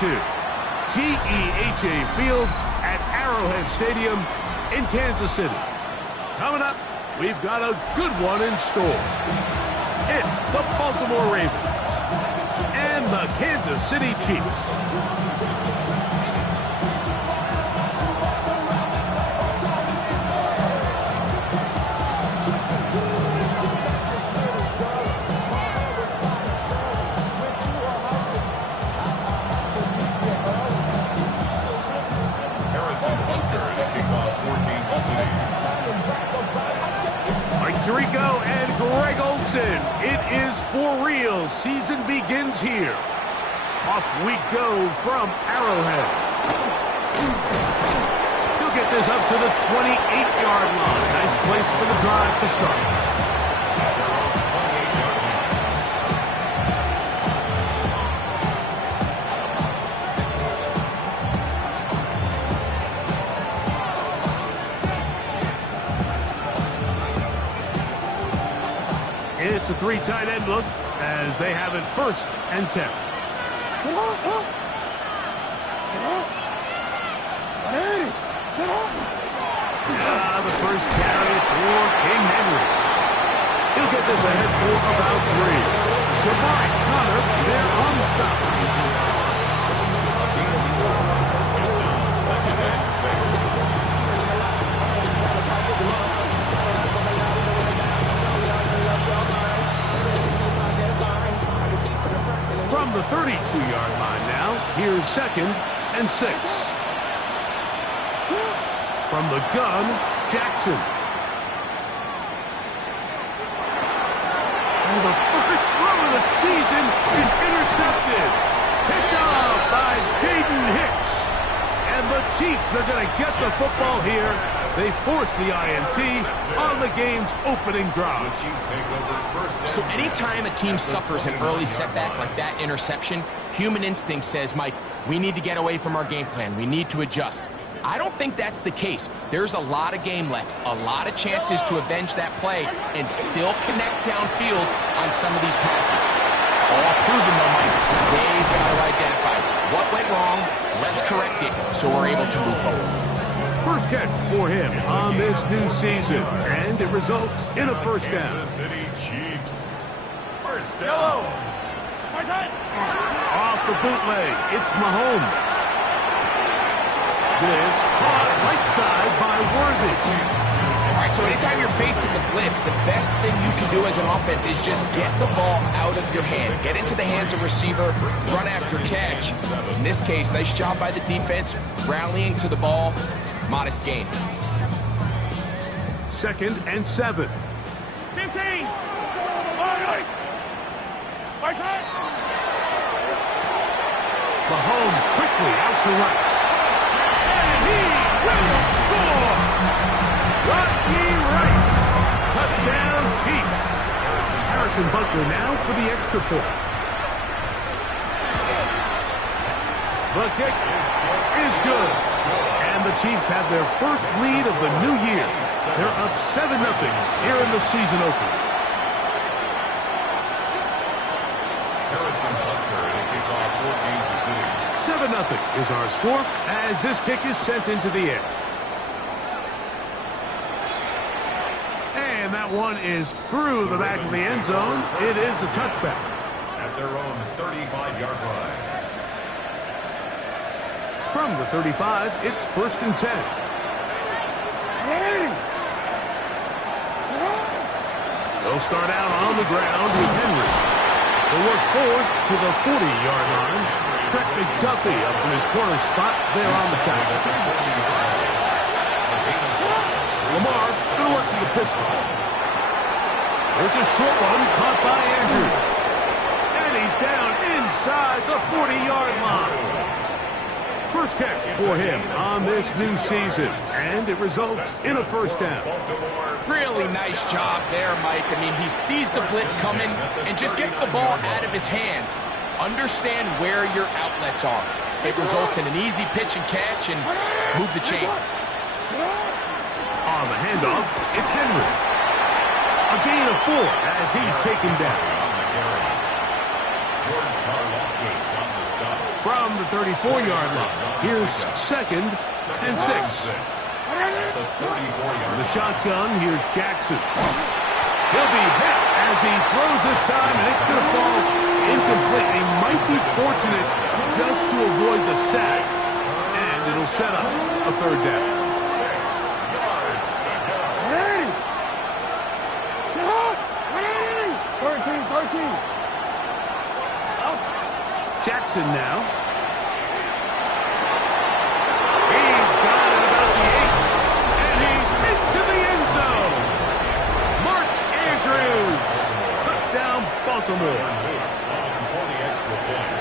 to GEHA Field at Arrowhead Stadium in Kansas City. Coming up, we've got a good one in store. It's the Baltimore Ravens and the Kansas City Chiefs. Rico and Greg Olsen. It is for real. Season begins here. Off we go from Arrowhead. He'll get this up to the 28-yard line. Nice place for the drive to start. It's a three tight end look as they have it 1st and 10. The first carry for King Henry. He'll get this ahead for about 3. Jabari Connor, they're unstoppable. From the 32-yard line now, here's 2nd and 6. From the gun, Jackson. And the first throw of the season is intercepted. Picked off by Jaden Hicks. And the Chiefs are going to get the football here. They force the INT on the game's opening drive. So anytime a team suffers an early setback like that interception, human instinct says, Mike, we need to get away from our game plan. We need to adjust. I don't think that's the case. There's a lot of game left, a lot of chances to avenge that play and still connect downfield on some of these passes. All proven though, Mike. They've got to identify what went wrong, let's correct it so we're able to move forward. First catch for him on this new season, and it results in a 1st down. Kansas City Chiefs. 1st down. Off the bootleg, it's Mahomes. This caught right side by Worthy. All right, so anytime you're facing the blitz, the best thing you can do as an offense is just get the ball out of your hand. Get into the hands of receiver, run after catch. In this case, nice job by the defense, rallying to the ball. Modest gain. 2nd and 7. 15. Mahomes quickly out to Rice. And he will score! Rocky Rice. Touchdown Chiefs. Harrison Butker now for the extra point. The kick is good. And the Chiefs have their first lead of the new year. They're up 7-0 here in the season opener. Harrison Butker in a kickoff for Kansas City. 7-0 is our score as this kick is sent into the air. And that one is through the back of the end zone. It is a touchback. At their own 35-yard line. From the 35, it's 1st and 10. They'll start out on the ground with Henry. They'll work forward to the 40-yard line. Trent McDuffie up in his corner spot there on the tackle. Lamar going to work for the pistol. There's a short one caught by Andrews. And he's down inside the 40-yard line. First catch for him on this new season, and it results in a 1st down. Really nice job there, Mike. I mean, he sees the blitz coming and just gets the ball out of his hands. Understand where your outlets are. It results in an easy pitch and catch and move the chains. On the handoff, it's Henry. A gain of 4 as he's taken down. George Karlaftis on the stop. From the the 34-yard line. Here's 2nd and 6. The 34-yard. The shotgun, here's Jackson. He'll be hit as he throws this time, and it's going to fall incomplete. He might be fortunate just to avoid the sack, and it'll set up a 3rd down. 13. Jackson now. He's got it about the 8, and he's into the end zone. Mark Andrews. Touchdown, Baltimore. For the extra point.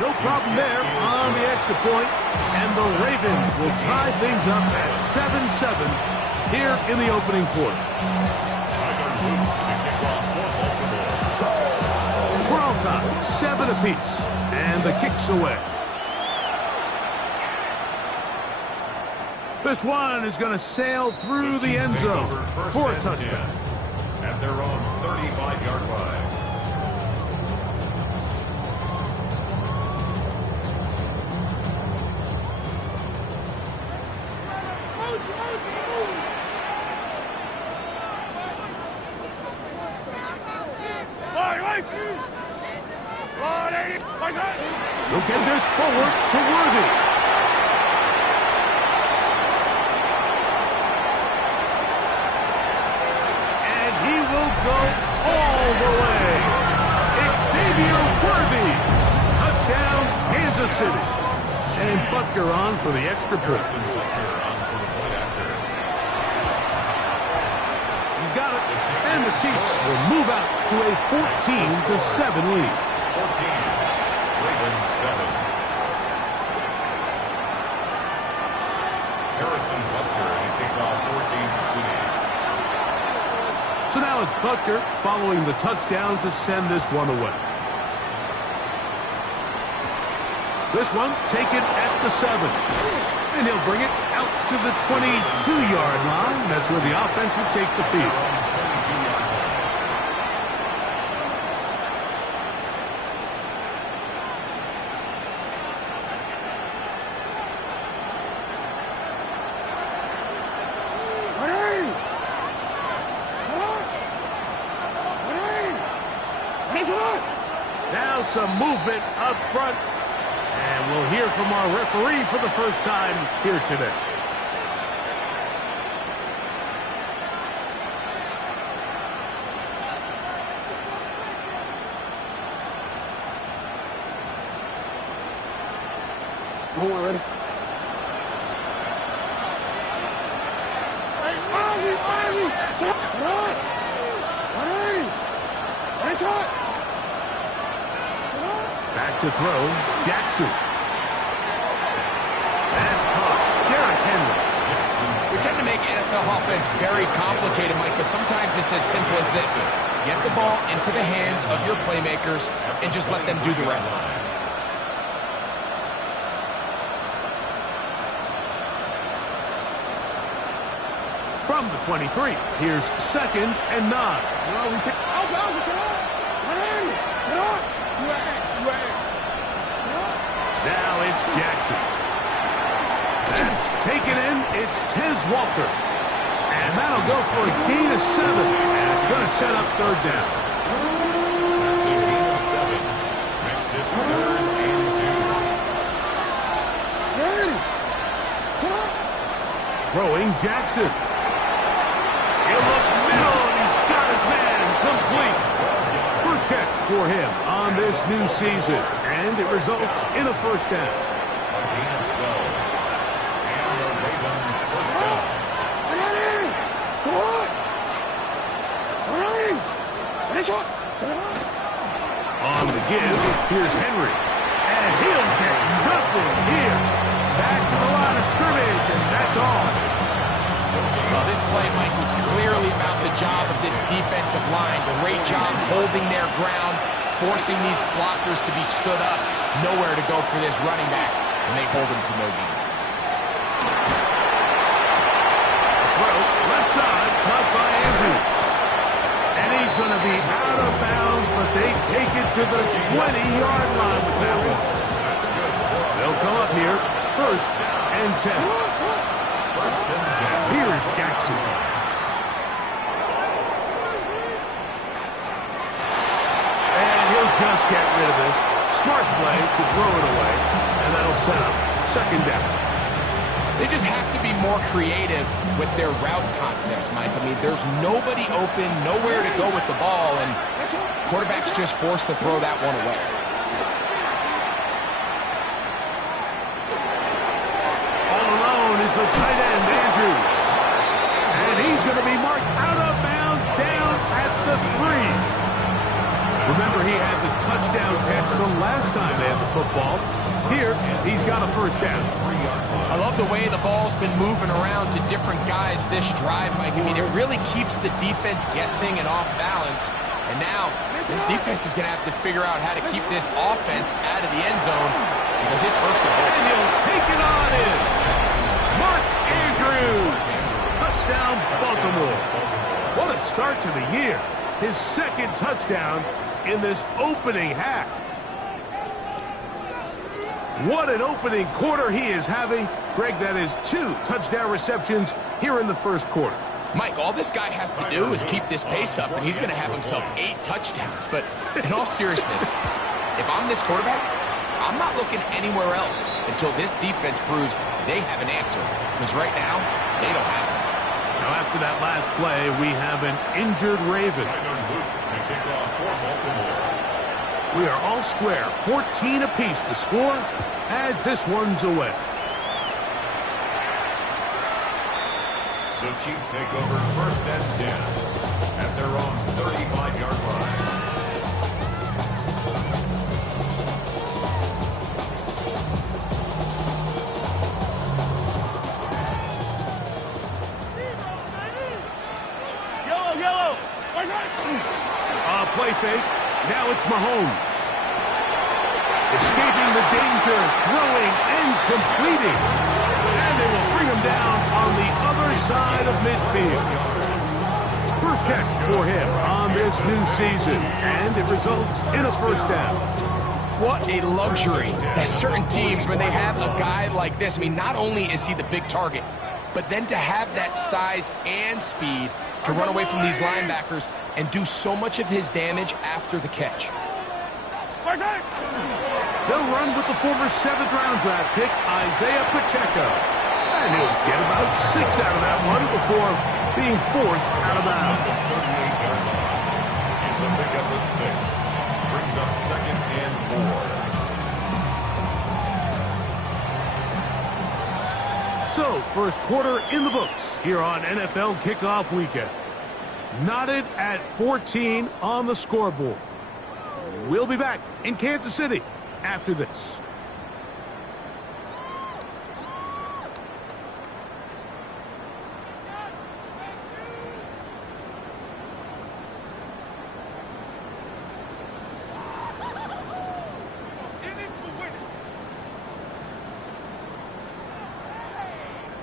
No problem there on the extra point, and the Ravens will tie things up at 7-7 here in the opening quarter. We're all tied, 7 apiece, and the kick's away. This one is going to sail through the end zone for a touchdown. At their own 35-yard line. We'll get this forward to Worthy. And he will go all the way. Xavier Worthy. Touchdown, Kansas City. And Butker on for the extra point. He's got it. And the Chiefs will move out to a 14-7 lead. 14. Ravens 7. Harrison Butker and kickoff for Kansas City. So now it's Butker following the touchdown to send this one away. This one taken at the 7. And he'll bring it out to the 22-yard line. That's where the offense will take the field. Now some movement up front. And we'll hear from our referee for the first time here today. Hold on, ready? Back to throw, Jackson. That's caught. Derrick Henry. We tend to make NFL offense very complicated, Mike, but sometimes it's as simple as this. Get the ball into the hands of your playmakers and just let them do the rest. From the 23, here's 2nd and 9. Now it's Jackson. That's taken in. It's Tez Walker. And that'll go for a gain of 7. And it's going to set up 3rd down. That's a gain of 7. Makes it 3rd and 2. Throwing Jackson. He'll look middle, and he's got his man complete. First catch for him on this new season, and it results in a 1st down. A gain of 12. And the Ravens first down. On the give, here's Henry. And he'll get nothing here. Back to the line of scrimmage, and that's all. Well, this play, Mike, was clearly about the job of this defensive line. Great job holding their ground, forcing these blockers to be stood up. Nowhere to go for this running back, and they hold him to no gain. Throw, left side, caught by Andrews. And he's is going to be out of bounds, but they take it to the 20-yard line with that one. They'll come up here, 1st and 10. Here's Jackson. And he'll just get rid of this. Smart play to throw it away, and that'll set up 2nd down. They just have to be more creative with their route concepts, Mike. I mean, there's nobody open, nowhere to go with the ball, and quarterback's just forced to throw that one away. All alone is the tight end, Andrews. And he's going to be marked out of bounds down at the 3. Remember, he had the touchdown catch the last time they had the football. Here, he's got a 1st down. I love the way the ball's been moving around to different guys this drive, Mike. I mean, it really keeps the defense guessing and off balance. And now, this defense is going to have to figure out how to keep this offense out of the end zone because it's 1st and goal. And he'll take it on in. Mark Andrews. Touchdown, Baltimore. What a start to the year. His 2nd touchdown in this opening half. What an opening quarter he is having. Greg, that is 2 touchdown receptions here in the 1st quarter. Mike, all this guy has to do is keep this pace up, and he's going to have himself 8 touchdowns. But in all seriousness, if I'm this quarterback, I'm not looking anywhere else until this defense proves they have an answer. Because right now, they don't have it. Now, after that last play, we have an injured Raven. We are all square, 14 apiece the score as this one's away. The Chiefs take over 1st and 10 at their own 35-yard line. Yellow. Play fake. Now it's Mahomes. Escaping the danger, throwing and completing. And they will bring him down on the other side of midfield. 1st catch for him on this new season, and it results in a 1st down. What a luxury that certain teams, when they have a guy like this, I mean, not only is he the big target, but then to have that size and speed to run away from these linebackers and do so much of his damage after the catch. They'll run with the former 7th-round draft pick, Isaiah Pacheco. And he'll get about 6 out of that one before being forced out of bounds. It's a pickup of 6. Brings up 2nd and 4. So, 1st quarter in the books here on NFL Kickoff Weekend. Knotted at 14 on the scoreboard. We'll be back in Kansas City after this.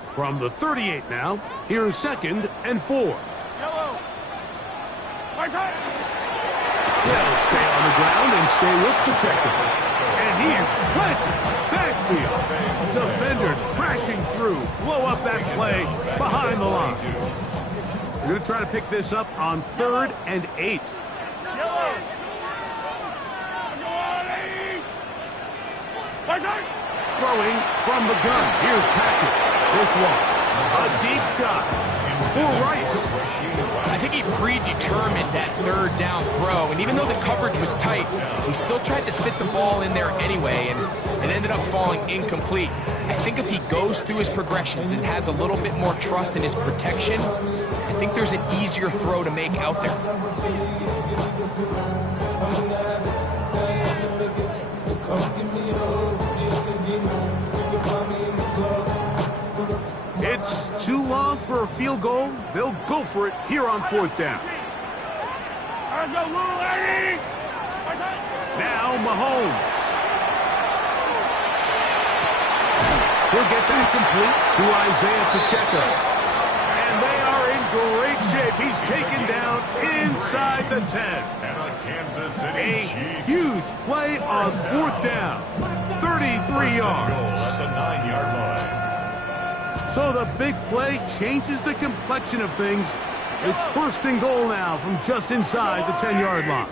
From the 38 now, here's 2nd and 4. Yellow. They'll stay on the ground and stay with Pacheco. And he is planted backfield. Defenders crashing through. Blow up that play behind the line. They're going to try to pick this up on 3rd and 8. Throwing from the gun. Here's Patrick. This one. A deep shot for Rice. I think he predetermined that 3rd down throw, and even though the coverage was tight, he still tried to fit the ball in there anyway, and it ended up falling incomplete. I think if he goes through his progressions and has a little bit more trust in his protection, I think there's an easier throw to make out there. It's too long for a field goal. They'll go for it here on 4th down. Now Mahomes. He'll get that complete to Isaiah Pacheco. And they are in great shape. He's He's taken down inside the 10. And a Kansas City A Chiefs. huge play on 4th down. 33 yards. Goal at the 9-yard line. So the big play changes the complexion of things. It's 1st and goal now from just inside the 10-yard line.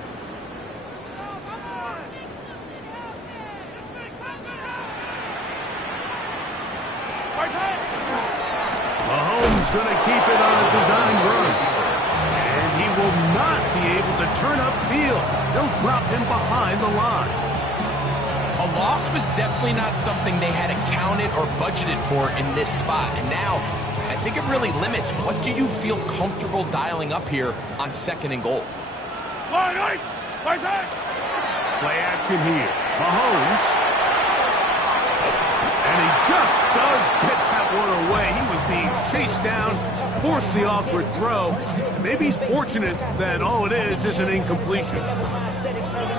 Mahomes going to keep it on a design run. And he will not be able to turn upfield. They'll drop him behind the line. A loss was definitely not something they had accounted or budgeted for in this spot. And now, I think it really limits what do you feel comfortable dialing up here on 2nd and goal. Play action here. Mahomes. And he just does get that one away. He was being chased down, forced the awkward throw. And maybe he's fortunate that all it is an incompletion.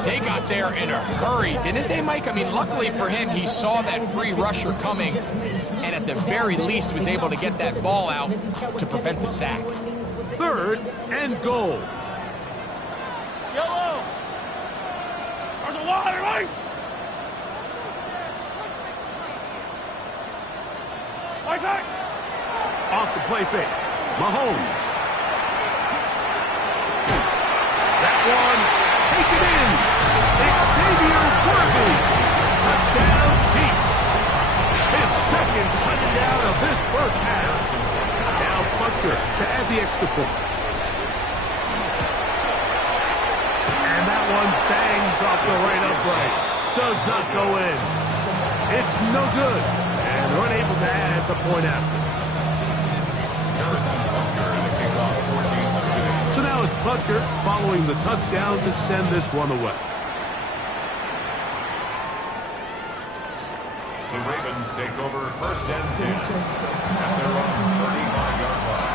They got there in a hurry, didn't they, Mike? I mean, luckily for him, he saw that free rusher coming and at the very least was able to get that ball out to prevent the sack. 3rd and goal. Yellow. There's a line, right? Off the play fake. Mahomes. That one, take it in. Xavier Worthy. Touchdown, Chiefs. His 2nd touchdown of this 1st half. Now Butker to add the extra point. And that one bangs off the right upright. Does not go in. It's no good. And they're unable to add the point after. So now it's Butker following the touchdown to send this one away. The Ravens take over 1st and 10 at their own 35-yard line.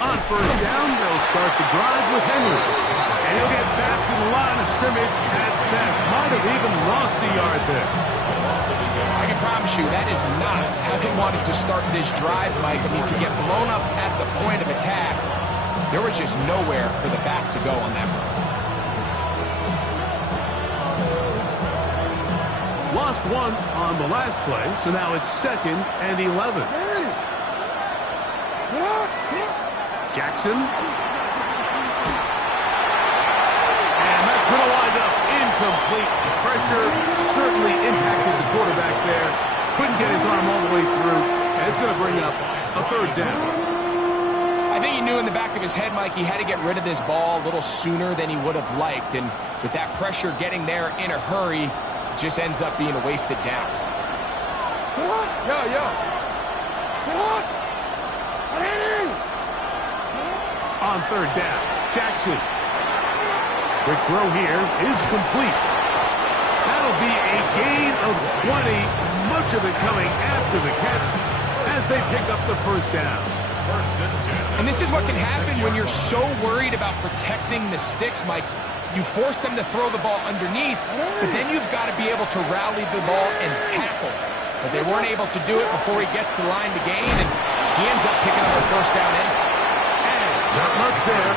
On 1st down, they'll start the drive with Henry. And he'll get back to the line of scrimmage at best. Might have even lost a yard there. I can promise you that is not how they wanted to start this drive, Mike. I mean, to get blown up at the point of attack, there was just nowhere for the back to go on that run. Lost one on the last play, so now it's 2nd and 11. Jackson. And that's going to wind up incomplete. Pressure certainly impacted the quarterback there. Couldn't get his arm all the way through. And it's going to bring up a 3rd down. I think he knew in the back of his head, Mike, he had to get rid of this ball a little sooner than he would have liked. And with that pressure getting there in a hurry, it just ends up being a wasted down. On 3rd down, Jackson. Quick throw here is complete. That'll be a gain of 20, much of it coming after the catch as they pick up the 1st down. 1st and 10. And this is what can happen when you're so worried about protecting the sticks, Mike. You force them to throw the ball underneath, but then you've got to be able to rally the ball and tackle. But they weren't able to do it before he gets the line to gain, and he ends up picking up the 1st down anyway. Not much there.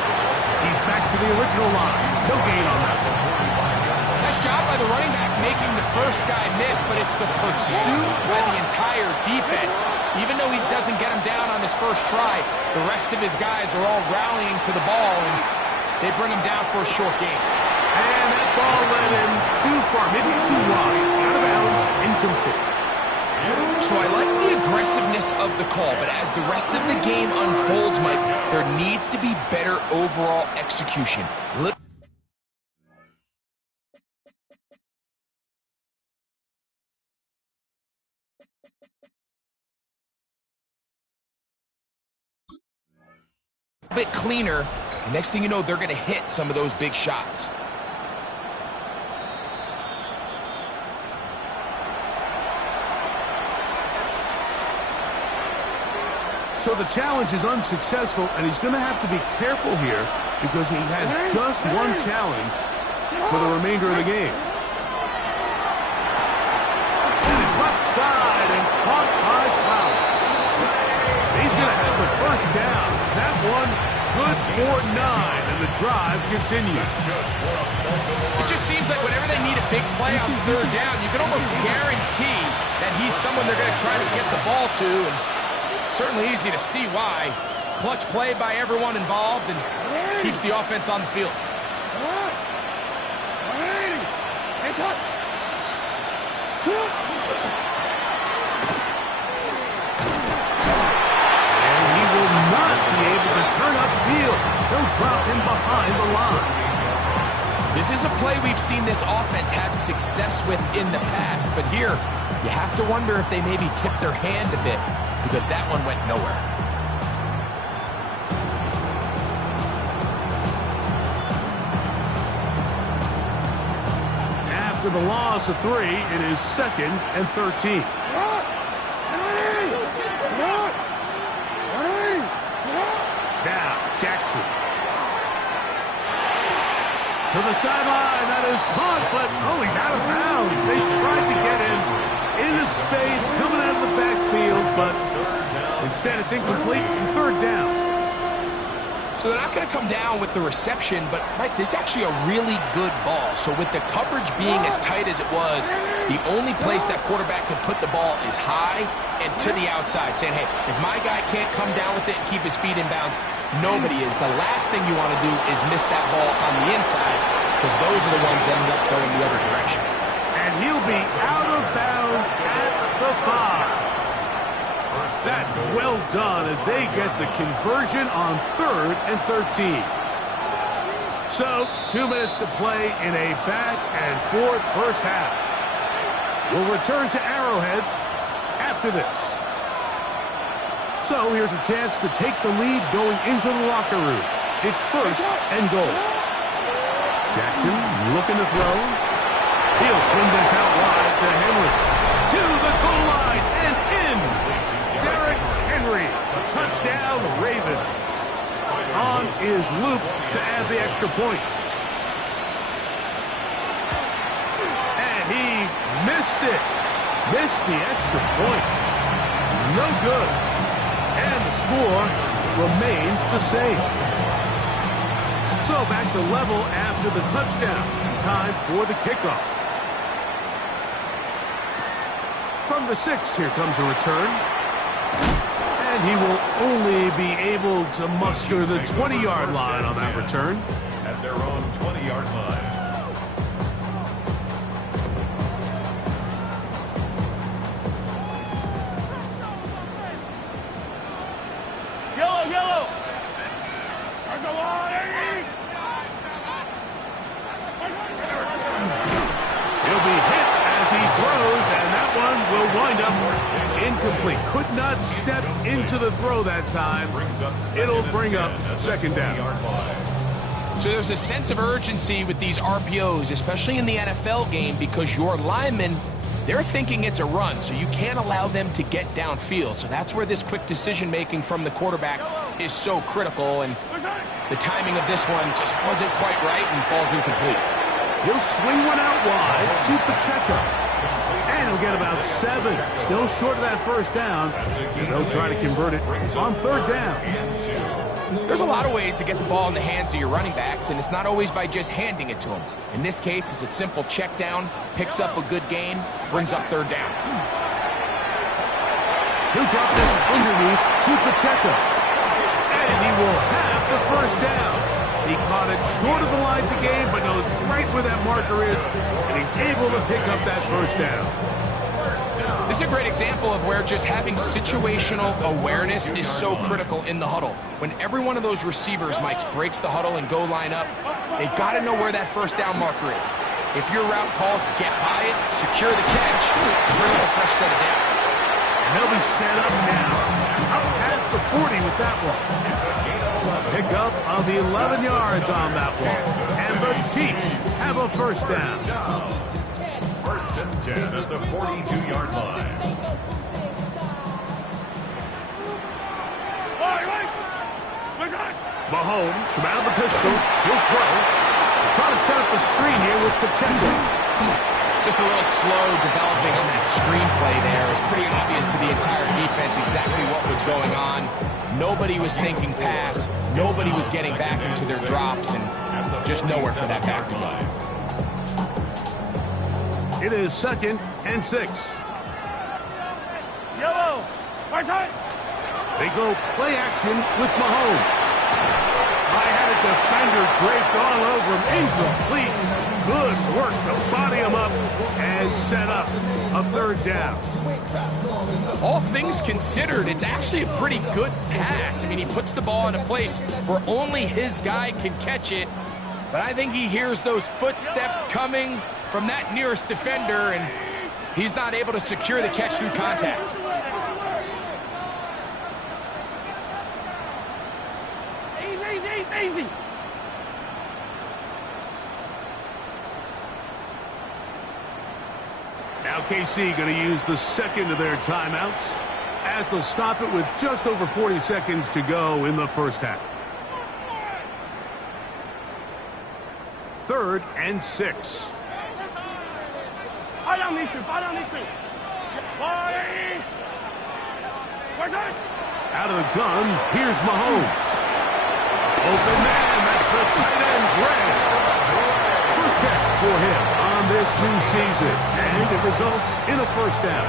He's back to the original line. No gain on that one. Nice job by the running back making the first guy miss, but it's the pursuit by the entire defense. Even though he doesn't get him down on his first try, the rest of his guys are all rallying to the ball, and they bring him down for a short gain. And that ball led him too far, maybe too wide. Out of bounds, incomplete. So I like the aggressiveness of the call, but as the rest of the game unfolds, Mike, there needs to be better overall execution. A bit cleaner. Next thing you know, they're going to hit some of those big shots. So the challenge is unsuccessful, and he's going to have to be careful here because he has just one challenge for the remainder of the game. And his left side and caught by Fowler. He's going to have the first down. That one good for 9, and the drive continues. It just seems like whenever they need a big play on third down, you can almost guarantee that he's someone they're going to try to get the ball to, and certainly easy to see why. Clutch play by everyone involved and keeps the offense on the field. And he will not be able to turn upfield. He'll drop him behind the line. This is a play we've seen this offense have success with in the past, but here you have to wonder if they maybe tipped their hand a bit because that one went nowhere. After the loss of 3, it is 2nd and 13. Now, Jackson. To the sideline, that is caught, but he's out of bounds. They tried to get him into space, coming out of the backfield, but instead it's incomplete and 3rd down. So they're not going to come down with the reception, but Mike, this is actually a really good ball. So with the coverage being as tight as it was, the only place that quarterback can put the ball is high and to the outside, saying, hey, if my guy can't come down with it and keep his feet in bounds, nobody is. The last thing you want to do is miss that ball on the inside because those are the ones that end up going the other direction. And he'll be out of bounds at the 5. That's well done as they get the conversion on 3rd and 13. So, 2 minutes to play in a back-and-forth first half. We'll return to Arrowhead after this. So, here's a chance to take the lead going into the locker room. It's 1st and goal. Jackson looking to throw. He'll swing this out wide to Henry. To the goal line and in. Derrick Henry. Touchdown, Ravens. On is Luke to add the extra point. And he missed it. Missed the extra point. No good. And the score remains the same. So back to level after the touchdown. Time for the kickoff. From the 6, here comes a return. And he will only be able to muster the 20-yard line on that return. At their own 20-yard line. Yellow! There's the line! He'll be hit as he throws, and that one will wind up incomplete. Could not step into the throw that time. It'll bring up 2nd down. So there's a sense of urgency with these RPOs, especially in the NFL game, because your linemen, they're thinking it's a run, so you can't allow them to get downfield. So that's where this quick decision-making from the quarterback is so critical, and the timing of this one just wasn't quite right and falls incomplete. He'll swing one out wide to Pacheco. And he'll get about 7. Still short of that first down. And they'll try to convert it on 3rd down. There's a lot of ways to get the ball in the hands of your running backs, and it's not always by just handing it to them. In this case, it's a simple check down, picks up a good gain, brings up 3rd down. He'll drop this underneath to Pacheco. And he will have the first down. He caught it short of the line to gain, but knows right where that marker is, and he's able to pick up that first down. This is a great example of where just having situational awareness is so critical in the huddle. When every one of those receivers, Mike, breaks the huddle and go line up, they've got to know where that first down marker is. If your route calls, get by it, secure the catch, and bring up a fresh set of downs. And they'll be set up now. Up past the 40 with that one. Pickup of 11 yards on that one. And the Chiefs have a first down. 1st and 10 at the 42-yard line. Mahomes from out of the pistol. He'll throw. Trying to set up the screen here with Pacheco. Just a little slow developing on that screenplay there. It was pretty obvious to the entire defense exactly what was going on. Nobody was thinking pass. Nobody was getting back into their drops, and just nowhere for that back to go. It is 2nd and 6. Yellow. Right side. They go play action with Mahomes. I had a defender draped all over him. Incomplete. Good work to body him up and set up a 3rd down. All things considered, it's actually a pretty good pass. I mean, he puts the ball in a place where only his guy can catch it. But I think he hears those footsteps coming from that nearest defender, and he's not able to secure the catch through contact. Easy. Now KC going to use the second of their timeouts as they'll stop it with just over 40 seconds to go in the first half. 3rd and 6. Fire down these two. Right side. Out of the gun, here's Mahomes. Open man, that's the tight end, Gray. First catch for him on this new season, and it results in a 1st down.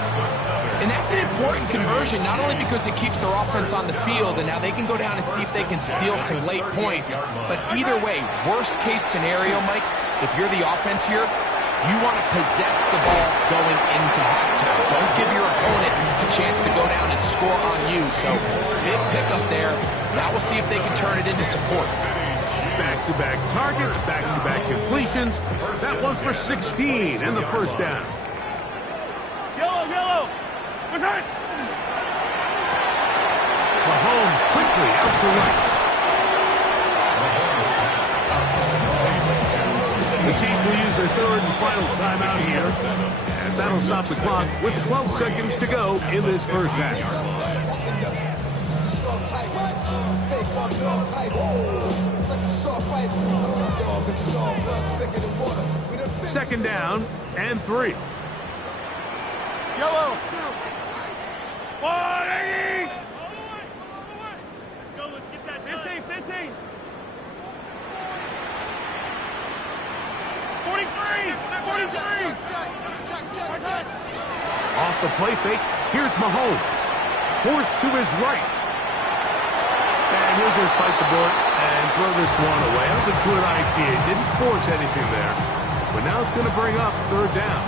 And that's an important conversion, not only because it keeps their offense on the field, and now they can go down and see if they can steal some late points, but either way, worst case scenario, Mike, if you're the offense here, you want to possess the ball going into halftime. Don't give your opponent a chance to go down and score on you. So, big pickup there. Now we'll see if they can turn it into supports. Back-to-back targets, back-to-back completions. That one for 16 and the 1st down. Yellow. Right side. Mahomes quickly out to right. The Chiefs will use their 3rd and final timeout here, as that'll stop the clock with 12 seconds to go in this first half. 2nd down and 3. Yellow. 180. Let's go. Let's get that 15. 43. Off the play fake, here's Mahomes. Forced to his right. And he'll just bite the bullet and throw this one away. That was a good idea. Didn't force anything there. But now it's going to bring up 3rd down.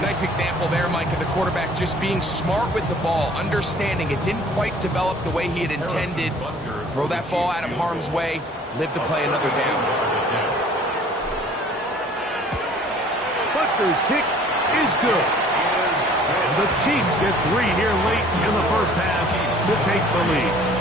Nice example there, Mike, of the quarterback just being smart with the ball, understanding it didn't quite develop the way he had intended. Throw that ball out of harm's way, live to play another down. Butker's kick is good. And the Chiefs get 3 here late in the first half to take the lead.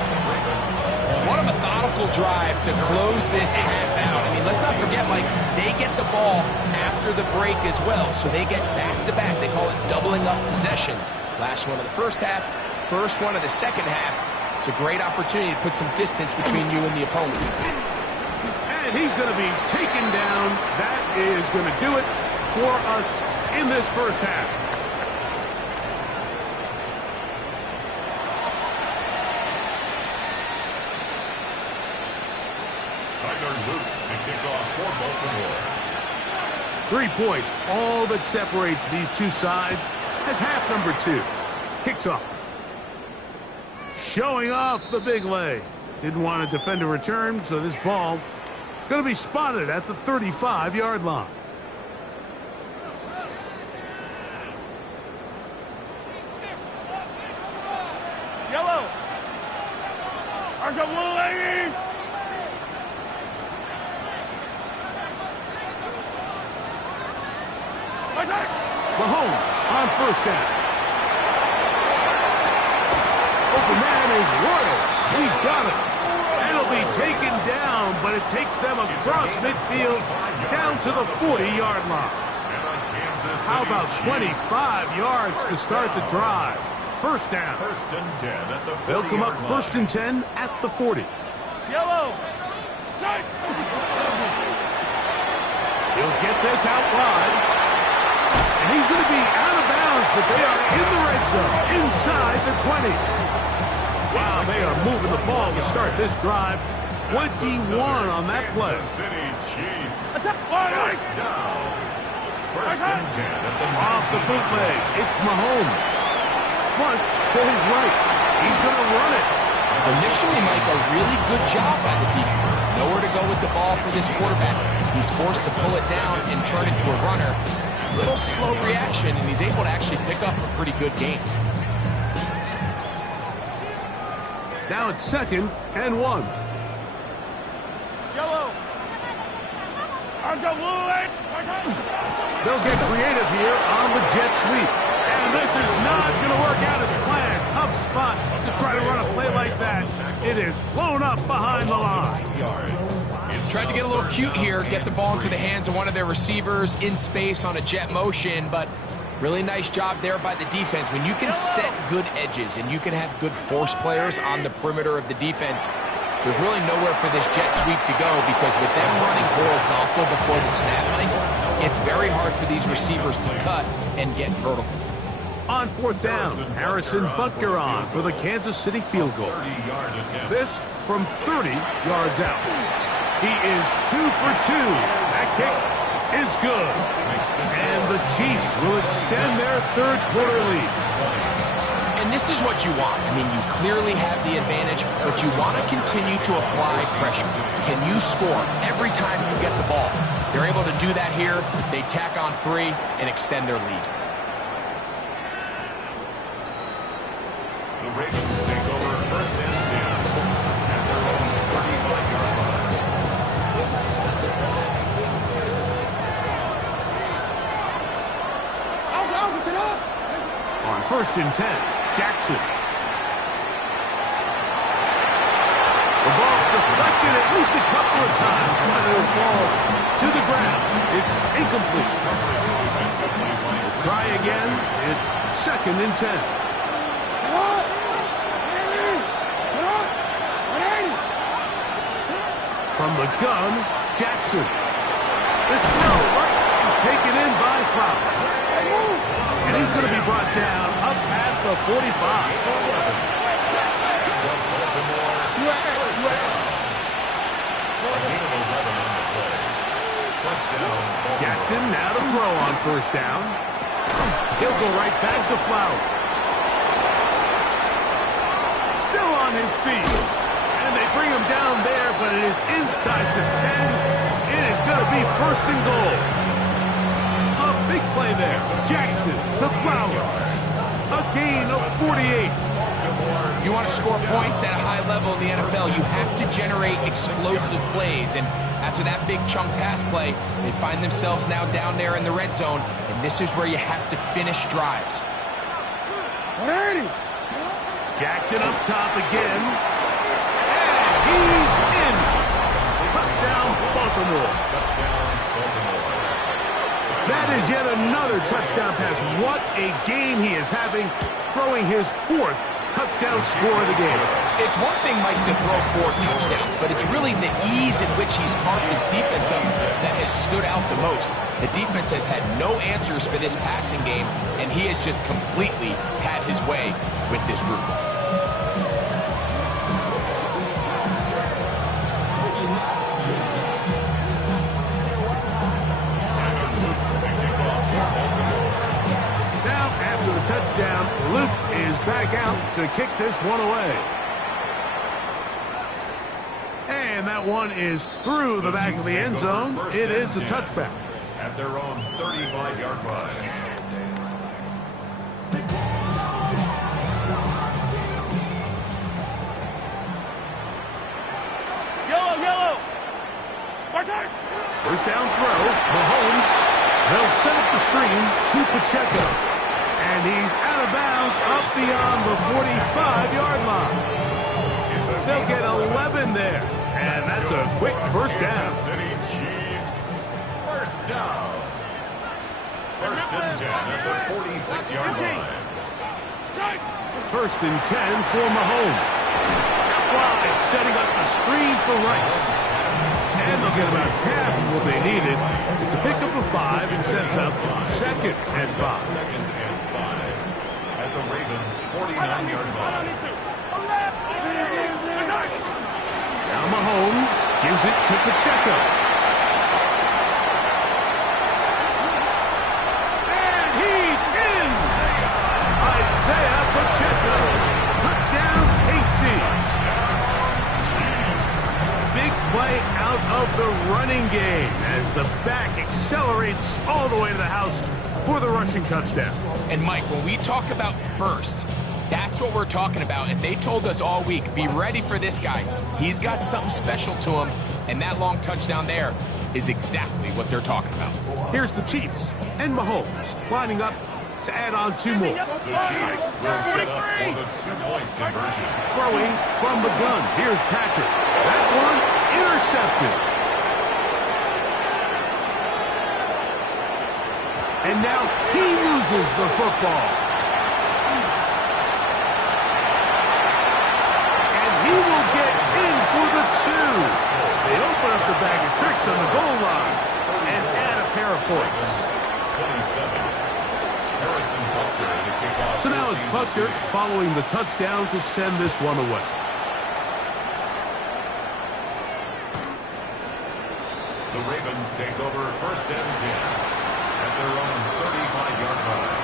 What a methodical drive to close this half out. I mean, let's not forget, Mike, they get the ball after the break as well, so they get back-to-back. They call it doubling up possessions. Last one of the first half, first one of the second half. It's a great opportunity to put some distance between you and the opponent. And he's going to be taken down. That is going to do it for us in this first half. To kick off for Baltimore. 3 points, all that separates these two sides as half number 2 kicks off. Showing off the big leg. Didn't want to defend a return, so this ball going to be spotted at the 35-yard line. Yellow. Our double ladies. Mahomes on first down. Open man is Royals. He's got it. And it'll be taken down, but it takes them across midfield down to the 40-yard line. How about 25 yards to start the drive? First down. First and 10 at the 40-yard line. They'll come up first and 10 at the 40. Yellow. Strike. He'll get this out wide. And he's going to be out of bounds, but they are in the red zone, inside the 20. Wow, they are moving the ball to start this drive. 21 on that play. City Chiefs. First Down. First and 10 at the Off the bootleg, it's Mahomes. Flush to his right. He's going to run it. Initially, Mike, a really good job by the defense. Nowhere to go with the ball for this quarterback. He's forced to pull it down and turn into a runner. A little slow reaction, and he's able to actually pick up a pretty good game. Now it's 2nd and 1. Yellow. They'll get creative here on the jet sweep. And this is not going to work out as planned. Tough spot to try to run a play like that. It is blown up behind the line. Tried to get a little cute here, get the ball into the hands of one of their receivers in space on a jet motion, but really nice job there by the defense. When you can set good edges and you can have good force players on the perimeter of the defense, there's really nowhere for this jet sweep to go, because with them running horizontal before the snap, Mike, it's very hard for these receivers to cut and get vertical. On 4th down, Harrison Butker on for the Kansas City field goal. This from 30 yards out. He is 2 for 2. That kick is good. And the Chiefs will extend their third quarter lead. And this is what you want. I mean, you clearly have the advantage, but you want to continue to apply pressure. Can you score every time you get the ball? They're able to do that here. They tack on 3 and extend their lead. The Ravens take over first and 10 at their own 35-yard line. On 1st and 10, Jackson. The ball deflected at least a couple of times, but it will fall to the ground. It's incomplete. Try again. It's 2nd and 10. From the gun, Jackson. This throw is taken in by Flowers. And he's going to be brought down up past the 45. Jackson now to throw on 1st down. He'll go right back to Flowers. Still on his feet. And they bring him down there, but it is inside the 10. It is going to be 1st and goal. A big play there. Jackson to Flowers. A gain of 48. If you want to score points at a high level in the NFL, you have to generate explosive plays. And after that big chunk pass play, they find themselves now down there in the red zone. And this is where you have to finish drives. Jackson up top again. He's in. Touchdown, Baltimore. That is yet another touchdown pass. What a game he is having, throwing his 4th touchdown score of the game. It's one thing, Mike, to throw 4 touchdowns, but it's really the ease in which he's carved his defense up that has stood out the most. The defense has had no answers for this passing game, and he has just completely had his way with this group. Touchdown. Luke is back out to kick this one away. And that one is through the back of the end zone. It is a touchback. At their own 35-yard line. Yellow. First down throw. Mahomes. They'll set up the screen to Pacheco. And he's out of bounds up beyond the 45-yard line. They'll get 11 there. And that's a quick first down. City Chiefs. First down. First and 10 at the 46-yard line. 1st and 10 for Mahomes. wide, setting up the screen for Rice. And they'll get about half of what they needed. It's a pickup of 5 and sets up 2nd and 5. Second and 5 at the Ravens' 49-yard line. Now Mahomes gives it to Pacheco. And he's in! Isaiah Pacheco. Touchdown, KC. Big play out of the running game as the back accelerates all the way to the house for the rushing touchdown. And Mike, when we talk about burst, that's what we're talking about. And they told us all week, be ready for this guy. He's got something special to him. And that long touchdown there is exactly what they're talking about. Here's the Chiefs and Mahomes lining up to add on 2 more. The Chiefs will set up for the 2-point conversion. Throwing from the gun. Here's Patrick. That one intercepted. And now he loses the football. And he will get in for the 2. They open up the bag of tricks on the goal line and add a pair of points. 27. Harrison Butker to kick off. So now it's Butker following the touchdown to send this one away. The Ravens take over 1st and 10 at their own 35-yard line.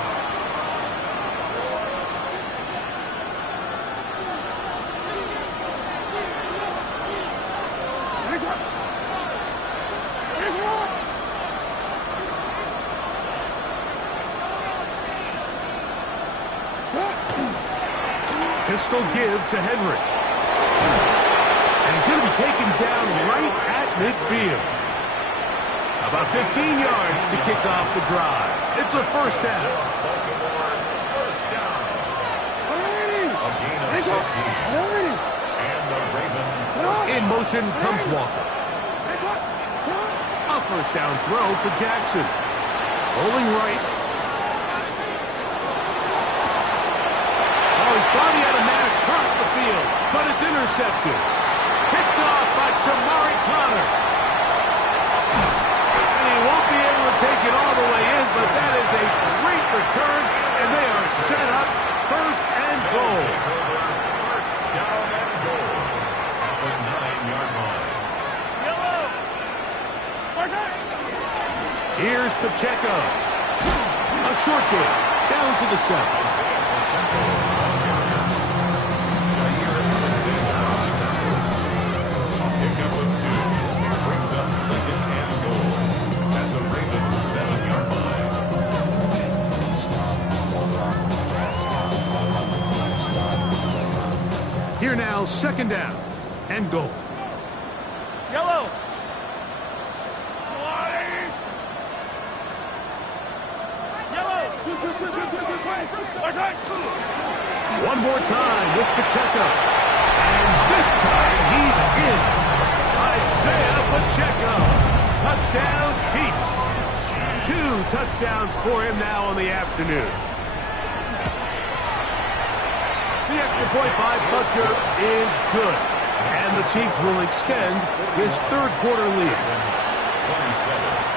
Pistol give to Henry. And he's going to be taken down right at midfield. About 15 yards to kick off the drive. It's a 1st down. First down. A gain of 15. And the Ravens. In motion comes Walker. A 1st down throw for Jackson. Rolling right. Oh, he thought he had a man across the field, but it's intercepted. Picked off by Jamari Connor. And he won't be able to take it all the way in, but that is a great return, and they are set up 1st and goal. First down and goal at the 9-yard line. Here's Pacheco. A short game, down to the 7. Pickup of 2. Brings up 2nd and goal at the Ravens' 7-yard line. Here now, 2nd down and goal. Yellow. One more time with Pacheco. And this time he's in. Isaiah Pacheco. Touchdown Chiefs. 2 touchdowns for him now on the afternoon. The extra point by Butker is good. And the Chiefs will extend this 3rd quarter lead. 27.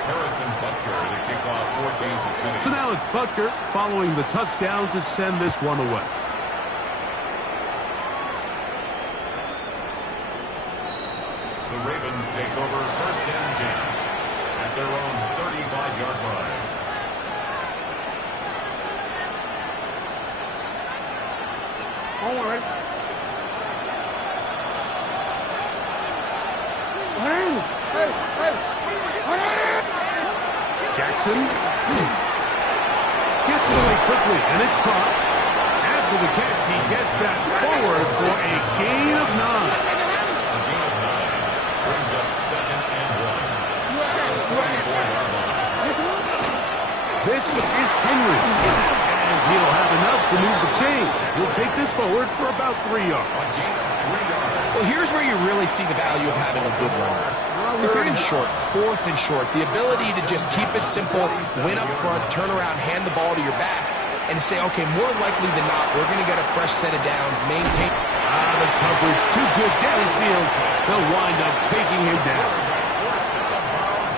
Harrison Butker to kick off 4 games of City. So now it's Butker following the touchdown to send this one away. The Ravens take over 1st and 10 at their own 35-yard line. Jackson gets it away quickly, and it's caught. After the catch, he gets that forward for a gain of 9. A gain of 9 brings up 2nd and 1. This is Henry, and he'll have enough to move the chains. He'll take this forward for about 3 yards. Well, here's where you really see the value of having a good runner. 3rd and short, 4th and short. The ability to just keep it simple, win up front, turn around, hand the ball to your back. and to say, okay, more likely than not, we're going to get a fresh set of downs, maintain. The coverage too good downfield. They'll wind up taking him down.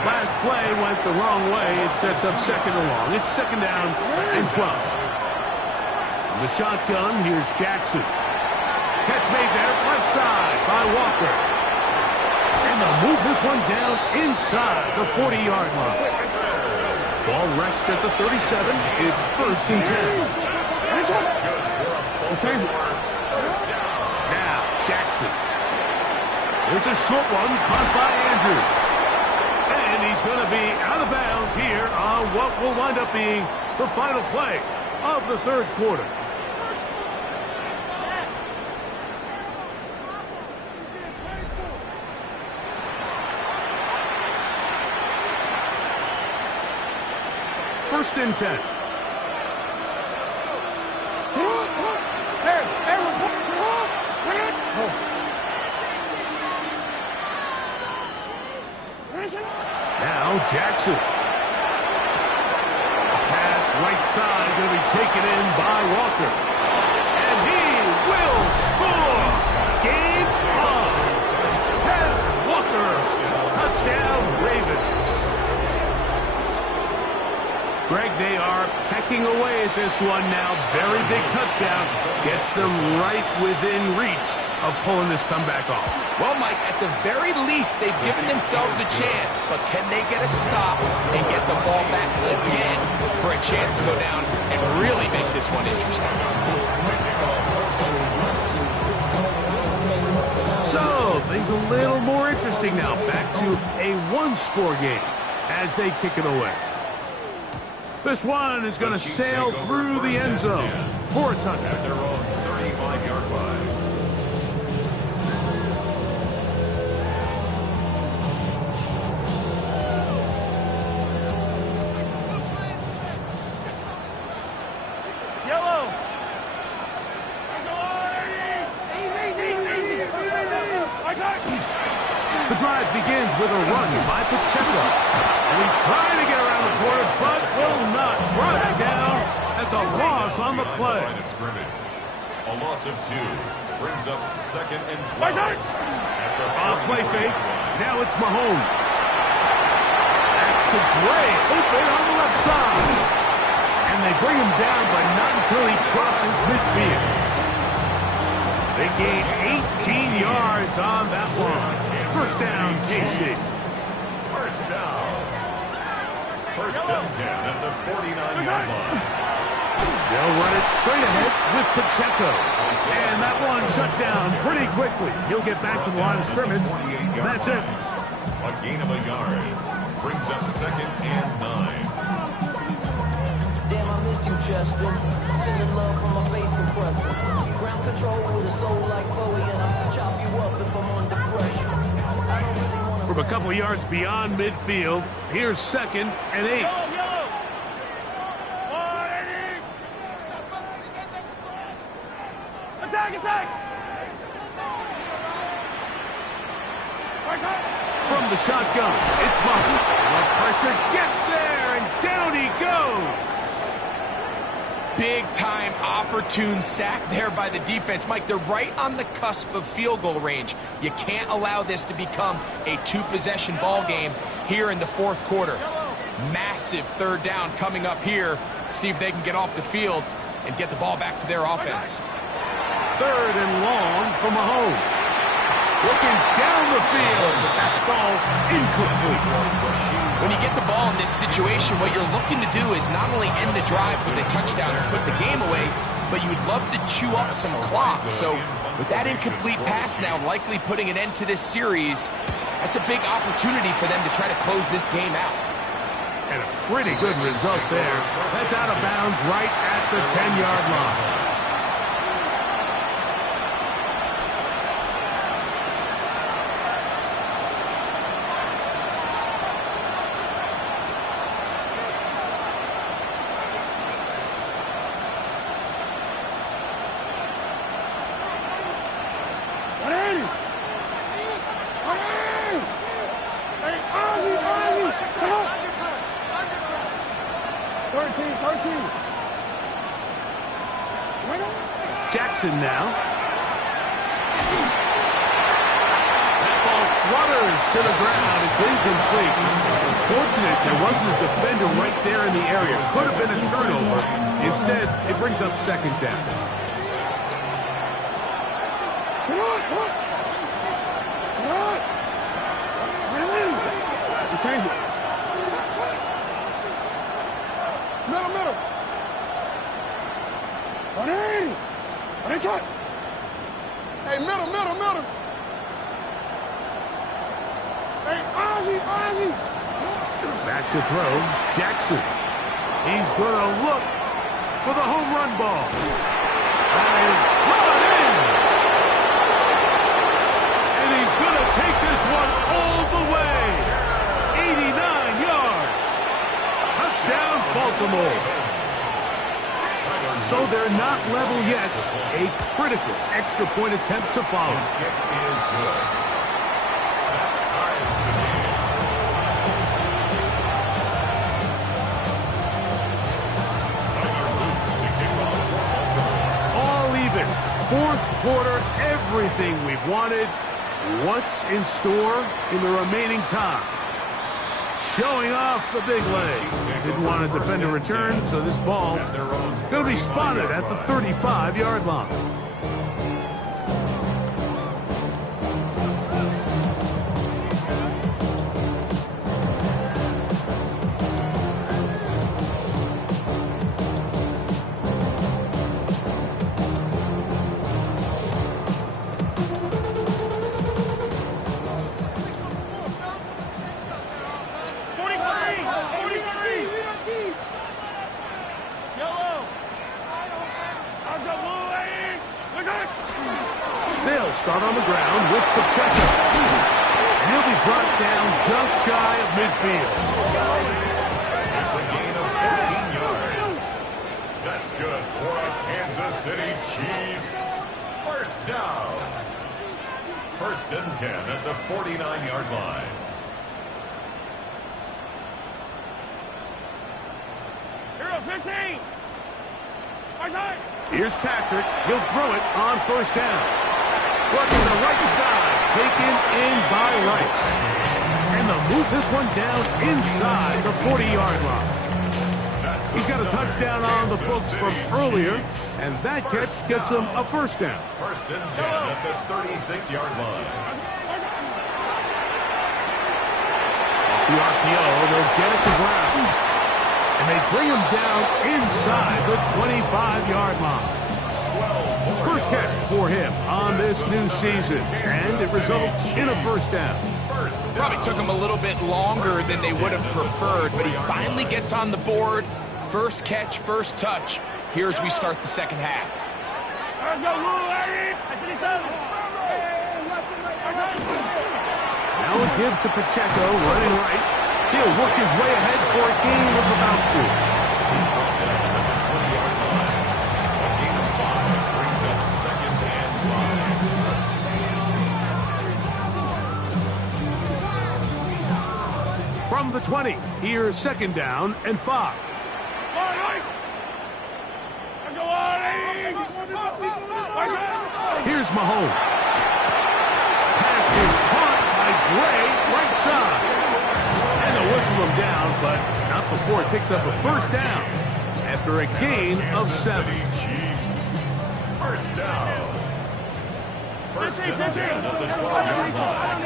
Last play went the wrong way. It sets up second and long. It's second down and 12. From the shotgun, here's Jackson. Catch made there, left side by Walker. And they'll move this one down inside the 40-yard line. Ball rests at the 37. It's first and 10. Now, Jackson. There's a short one caught by Andrews. And he's going to be out of bounds here on what will wind up being the final play of the third quarter. First and 10. Now Jackson. Pass right side going to be taken in by Walker. And he will score. Game on. Tez Walker. Touchdown Ravens. Greg, they are pecking away at this one now. Very big touchdown. Gets them right within reach of pulling this comeback off. Well, Mike, at the very least, they've given themselves a chance, but can they get a stop and get the ball back again for a chance to go down and really make this one interesting? So, things a little more interesting now. Back to a one-score game as they kick it away. This one is going to sail through the end zone for a touchdown. At their own 35-yard line. Yellow. The drive begins with a run by Pacheco. And he's trying to get around the corner, but will not. Brought it down. That's a loss on the play. A loss of 2 brings up second and 12. Play fake. Now it's Mahomes. That's to Gray. Open on the left side. And they bring him down, but not until he crosses midfield. They gain 18 yards on that one. First down, KC. First down. First and 10 at the 49-yard line. They'll run it straight ahead with Pacheco. And that one shut down pretty quickly. He'll get back to the line of scrimmage. That's it. A gain of a yard brings up second and 9. Damn, I miss you, Chester. Sending love from my bass compressor. Ground control with a soul like Bowie, and I'll chop you up if I'm under pressure. I don't really want to... From a couple of yards beyond midfield, here's second and 8. Yellow. 180. Attack. From the shotgun, it's Mahomes. The pressure gets there, and down he goes. Big-time opportune sack there by the defense. Mike, they're right on the cusp of field goal range. You can't allow this to become a two-possession ball game here in the fourth quarter. Massive third down coming up here. See if they can get off the field and get the ball back to their offense. Third and long for Mahomes. Looking down the field. That ball's incomplete. When you get the ball in this situation, what you're looking to do is not only end the drive with a touchdown and put the game away, but you would love to chew up some clock. So with that incomplete pass now likely putting an end to this series, that's a big opportunity for them to try to close this game out. And a pretty good result there. That's out of bounds right at the 10-yard line. Jackson now. That ball flutters to the ground. It's incomplete. Unfortunate there wasn't a defender right there in the area. Could have been a turnover. Instead, it brings up second down. Change it. Middle. On it, shot. Hey, middle. Hey, Ozzy. Back to throw. Jackson. He's going to look for the home run ball. That is brought in. And he's going to take this one all the way. 89 yards. Touchdown, Baltimore. So they're not level yet. A critical extra point attempt to follow. His kick is good. That ties the game. Tyler Luke to kick off for Baltimore. All even. Fourth quarter, everything we've wanted. What's in store in the remaining time? Showing off the big leg. Didn't want to defend a return, so this ball going to be spotted at the 35-yard line. They'll start on the ground with Pacheco. And he'll be brought down just shy of midfield. It's a gain of 14 yards. That's good for the Kansas City Chiefs. First down. First and 10 at the 49-yard line. Hero 15. Here's Patrick. He'll throw it on first down. Working the right side. Taken in by Rice. And they'll move this one down inside the 40-yard line. He's got a touchdown on the books from earlier, and that catch gets him a first down. First and 10 at the 36-yard line. Off the RPO, they'll get it to Brown. And they bring him down inside the 25-yard line. First catch for him on this new season, and it results in a first down. Probably took him a little bit longer than they would have preferred, but he finally gets on the board. First catch, first touch. Here as we start the second half. Now a give to Pacheco, running right. He'll work his way ahead for a gain of about 4. He's brought down at the 20-yard line. A gain of 5 brings up second and 5. From the 20, here's second down and 5. Here's Mahomes. Pass is caught by Gray, right side. And they'll whistle him down, but not before it picks up a first down after a gain of 7. Chiefs. First down. First and 10 at the 12-yard line.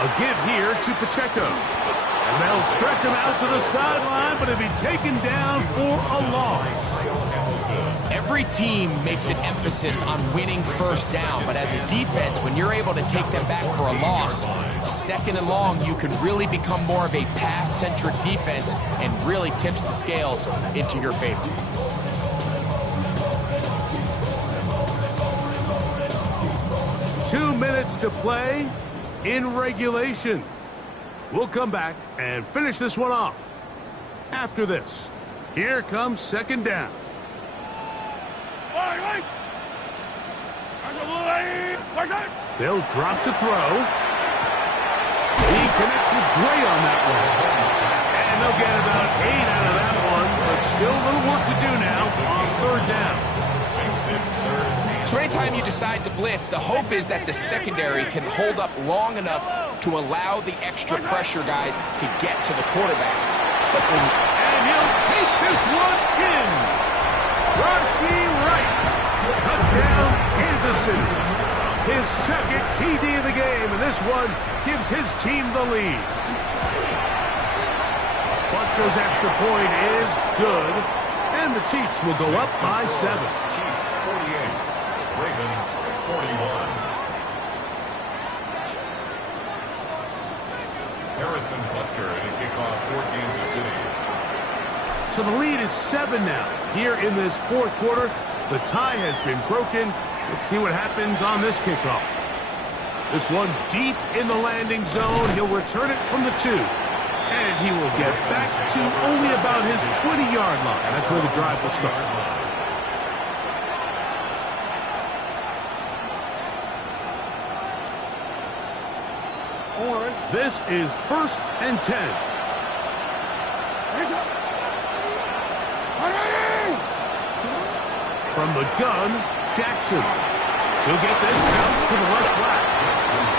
A give here to Pacheco. And they'll stretch him out to the sideline, but he'll be taken down for a loss. Every team makes an emphasis on winning first down, but as a defense, when you're able to take them back for a loss, second and long, you can really become more of a pass-centric defense and really tips the scales into your favor. Two minutes to play in regulation. We'll come back and finish this one off. After this, here comes second down. They'll drop to throw. He connects with Gray on that one. And they'll get about 8 out of that one, but still a little work to do now on third down. So anytime you decide to blitz, the hope is that the secondary can hold up long enough to allow the extra pressure guys to get to the quarterback. And he'll take this one in. Rashee Rice. Touchdown, Kansas City. His second TD of the game, and this one gives his team the lead. Butker's extra point is good, and the Chiefs will go up by 7. Chiefs 48, Ravens 41. Harrison Butker to kick off for Kansas City. So the lead is 7 now. Here in this fourth quarter, the tie has been broken. Let's see what happens on this kickoff. This one deep in the landing zone. He'll return it from the 2. And he will get back to only about his 20-yard line. That's where the drive will start. This is 1st and 10. From the gun, Jackson. He'll get this out to the left flat.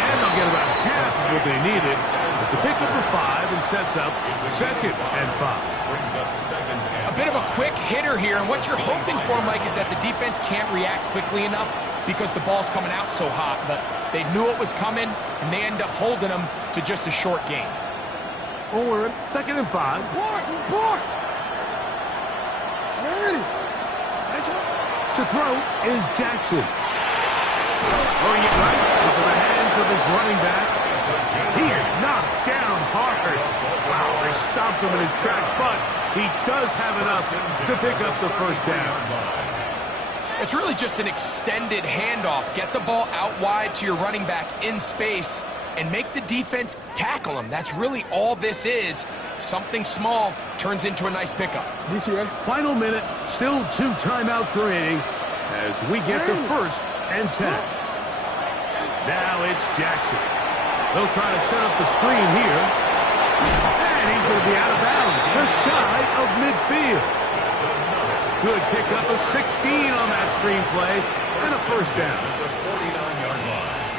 And they'll get about half of what they needed. It's a pickup for 5 and sets up 2nd and 5. Brings up 2nd and A bit of a quick hitter here, and what you're hoping for, Mike, is that the defense can't react quickly enough because the ball's coming out so hot. But they knew it was coming, and they end up holding them to just a short gain. Forward, 2nd and 5. To throw is Jackson. Throwing it right into the hands of his running back. He is knocked down hard. Wow, they stopped him in his tracks, but he does have enough to pick up the first down. It's really just an extended handoff. Get the ball out wide to your running back in space and make the defense tackle him. That's really all this is. Something small turns into a nice pickup. Final minute, still 2 timeouts remaining as we get to 1st and 10. Now it's Jackson. They'll try to set up the screen here. And he's going to be out of bounds, just shy of midfield. Good pickup of 16 on that screen play, and a first down.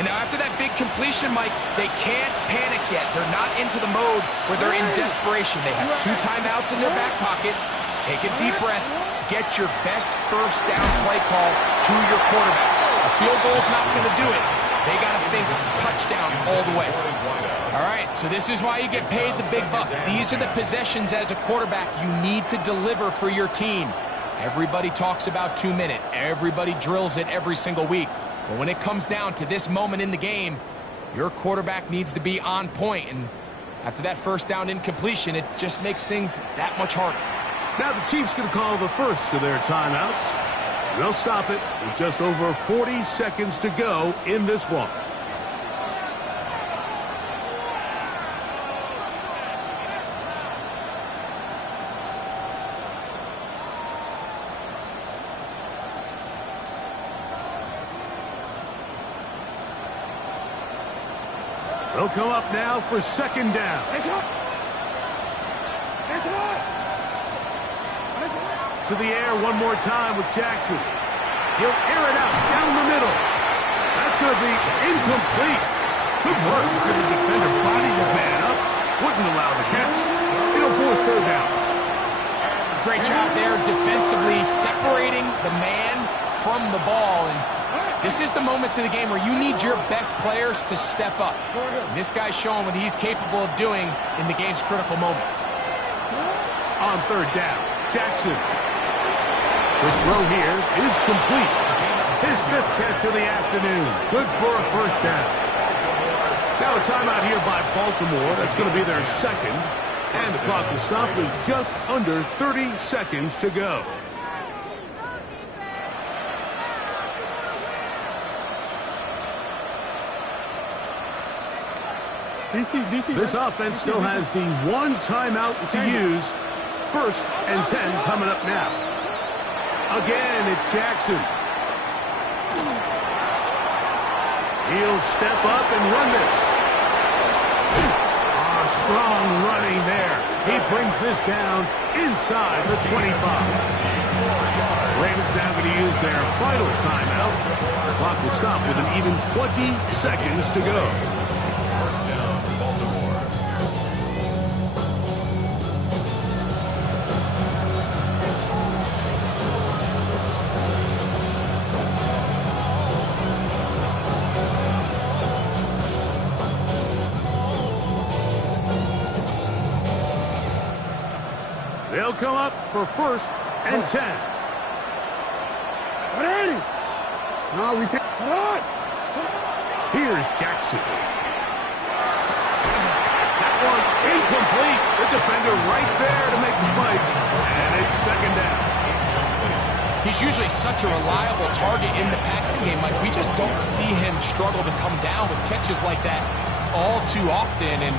And now after that big completion, Mike, they can't panic yet. They're not into the mode where they're in desperation. They have 2 timeouts in their back pocket. Take a deep breath. Get your best first down play call to your quarterback. A field goal's not going to do it. They got to think touchdown all the way. All right, so this is why you get paid the big bucks. These are the possessions as a quarterback you need to deliver for your team. Everybody talks about 2 minute. Everybody drills it every single week. But when it comes down to this moment in the game, your quarterback needs to be on point. And after that first down incompletion, it just makes things that much harder. Now the Chiefs going to call the first of their timeouts. They'll stop it with just over 40 seconds to go in this one. They'll come up now for 2nd down. To the air one more time with Jackson. He'll air it out down the middle. That's going to be incomplete. Good work. The defender bodied his man up. Wouldn't allow the catch. It'll force 3rd down. Great job there defensively separating the man from the ball. And this is the moments in the game where you need your best players to step up. And this guy's showing what he's capable of doing in the game's critical moment. On 3rd down, Jackson. The throw here is complete. His 5th catch of the afternoon. Good for a first down. Now a timeout here by Baltimore. That's going to be their 2nd. And the clock will stop with just under 30 seconds to go. This offense still has the 1 timeout to use. 1st and 10 coming up now. Again, it's Jackson. He'll step up and run this. Strong running there. He brings this down inside the 25. Ravens now going to use their final timeout. The clock will stop with an even 20 seconds to go. First down, Baltimore. They'll come up for 1st and 10. Ready? No, we take it on. Here's Jackson. That one incomplete. The defender right there to make the fight. And it's 2nd down. He's usually such a reliable target in the passing game. Like, we just don't see him struggle to come down with catches like that all too often. And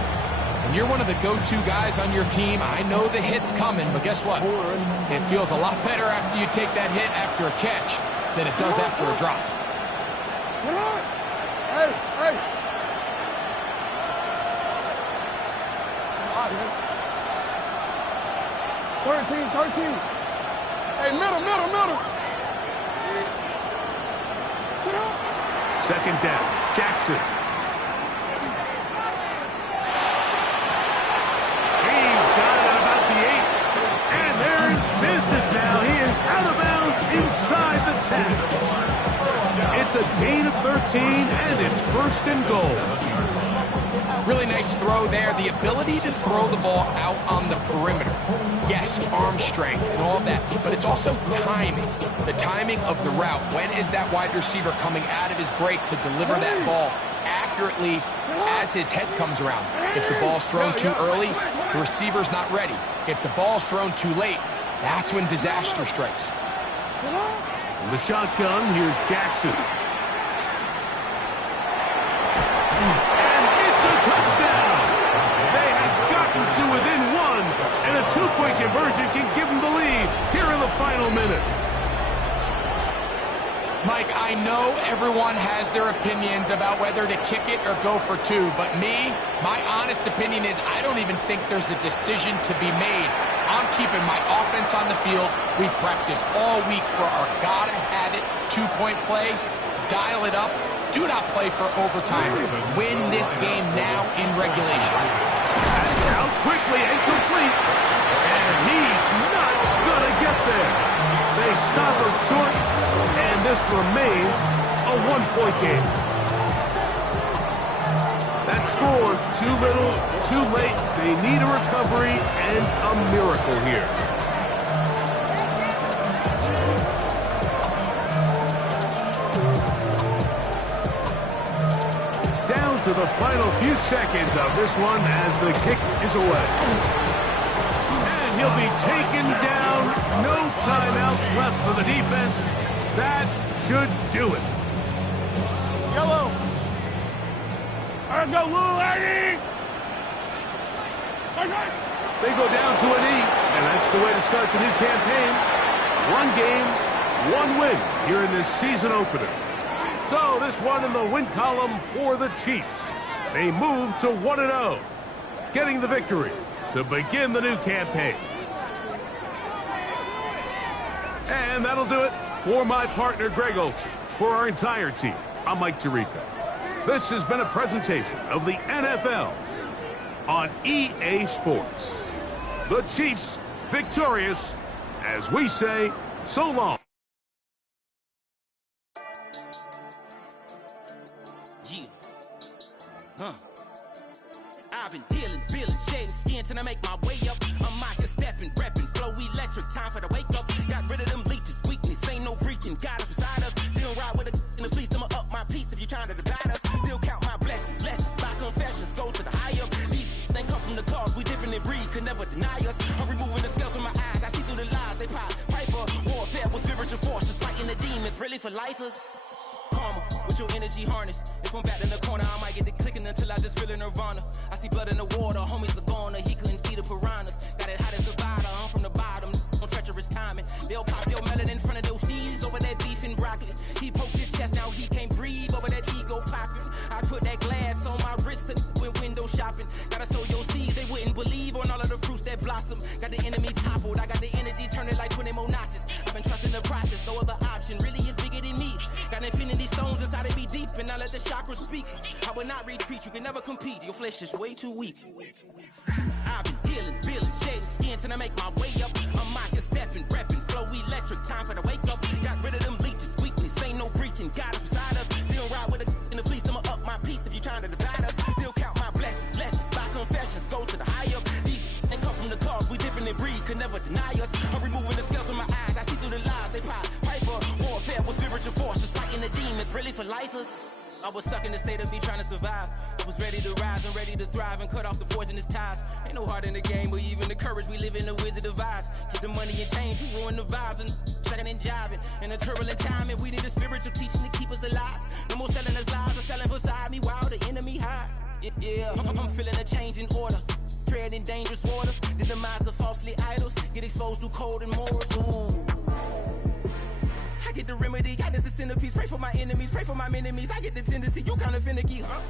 you're one of the go-to guys on your team. I know the hit's coming, but guess what? It feels a lot better after you take that hit after a catch than it does after a drop. Come on. Hey, hey. Come on, 13. Hey, middle. Sit up. 2nd down. Jackson. Business now. He is out of bounds inside the 10. It's a gain of 13, and it's 1st and goal. Really nice throw there. The ability to throw the ball out on the perimeter. Yes, arm strength and all of that, but it's also timing. The timing of the route. When is that wide receiver coming out of his break to deliver that ball accurately as his head comes around? If the ball's thrown too early, the receiver's not ready. If the ball's thrown too late, that's when disaster strikes. From the shotgun, here's Jackson. And it's a touchdown! They have gotten to within 1, and a 2-point conversion can give them the lead here in the final minute. Mike, I know everyone has their opinions about whether to kick it or go for 2, but my honest opinion is I don't even think there's a decision to be made. I'm keeping my offense on the field. We've practiced all week for our gotta-have-it 2-point play. Dial it up. Do not play for overtime. Win this game now in regulation. That's out quickly and complete. And he's not going to get there. They stop him short, and this remains a 1-point game. That score, too little, too late. They need a recovery and a miracle here. Down to the final few seconds of this one as the kick is away. And he'll be taken down. No timeouts left for the defense. That should do it. Yellow. Let's go, little lady! They go down to a knee, and that's the way to start the new campaign. 1 game, 1 win here in this season opener. So this one in the win column for the Chiefs. They move to 1-0, getting the victory to begin the new campaign. And that'll do it for my partner, Greg Olson. For our entire team, I'm Mike Tirico. This has been a presentation of the NFL on EA Sports. The Chiefs victorious, as we say, so long. I've been dealing, shedding skin till I make my way up. I'm out here stepping, repping, flow electric, time for the wake up. Got rid of them leeches, weakness, ain't no reaching. God is beside us, still ride with a in the fleece. I'ma up my piece if you're trying to divide us. Still count my blessings, lessons, my confessions, go to the higher. These they come from the cause, we different in breed, could never deny us. I'm removing the scales from my eyes, I see through the lies they pop. Piper, warfare with spiritual forces, fighting the demons, really for lifers. Karma, with your energy harness. If I'm back in the corner, I might get the clicking until I just feel a nirvana. I see blood in the water, homies are gone, he couldn't see the piranhas. Got it hot as divider, I'm from the bottom, on treacherous timing. They'll pop your melon in front of those seeds over that beef and broccoli. He poked his chest, now he can't breathe over that ego popping. blossom. Got the enemy toppled, I got the energy, turn it like 20 more notches. I've been trusting the process, no other option really is bigger than me. Got infinity stones inside of me deep, and I let the chakras speak. I will not retreat, you can never compete, your flesh is way too weak. I've been dealing, building, shedding skin till I make my way up. I'm mocking, stepping, repping, flow electric, time for the wake up. Got rid of them leeches, weakness, ain't no breaching, God is beside us. Still ride with a in the fleece, I'ma up my piece if you trying to divide us. Still count my blessings, legends, by confessions, go to the high up. These ain't come from the cause, we different in breed, could never deny us. I'm removing the scales from my eyes, I see through the lies, they pop. Piper, warfare with spiritual force, just fighting the demons, really for lifers. I was stuck in the state of me trying to survive. I was ready to rise and ready to thrive and cut off the poisonous ties. Ain't no heart in the game, but even the courage we live in the Wizard of Oz. Get the money and change, we ruin the vibes and checking and jiving. In a turbulent time, and we need a spiritual teaching to keep us alive. No more selling us lies or selling beside me while the enemy hide. Yeah, I'm feeling a change in order. Treading dangerous waters, the demise of falsely idols. Get exposed through code and morals. Ooh. I get the remedy, God is the centerpiece. Pray for my enemies, pray for my enemies. I get the tendency, you kinda finicky, huh?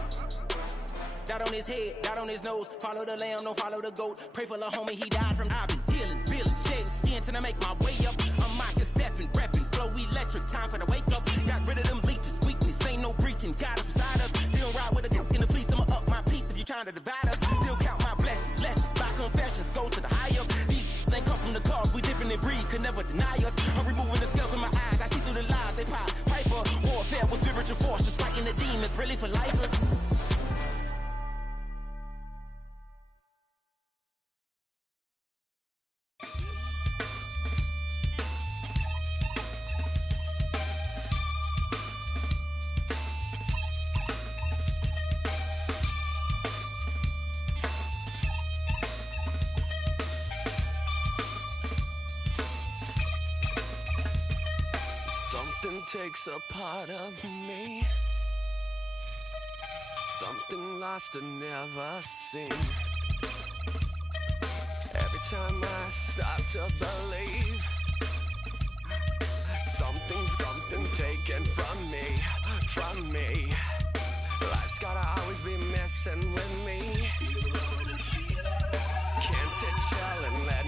Dot on his head, dot on his nose. Follow the lamb, don't follow the goat. Pray for the homie, he died from. I've been healing, building, shedding skin till I make my way up. I'm mocking, stepping, repping, flow electric, time for the wake up. Got rid of them leeches, weakness, ain't no breaching. God is beside us. Still ride with a dick in the fleece, I'ma up my piece if you trying to divide us. Still count my blessings, lessons, by confessions, go to the high up. These ain't come from the cause, we different in breed, could never deny us. I'm removing the scales from my eyes, I see through the lies, they pop. Piper, warfare with spiritual force, just fighting the demons, really for lifers. Takes a part of me, something lost and never seen. Every time I start to believe, something taken from me. Life's gotta always be messing with me. Can't it chill and let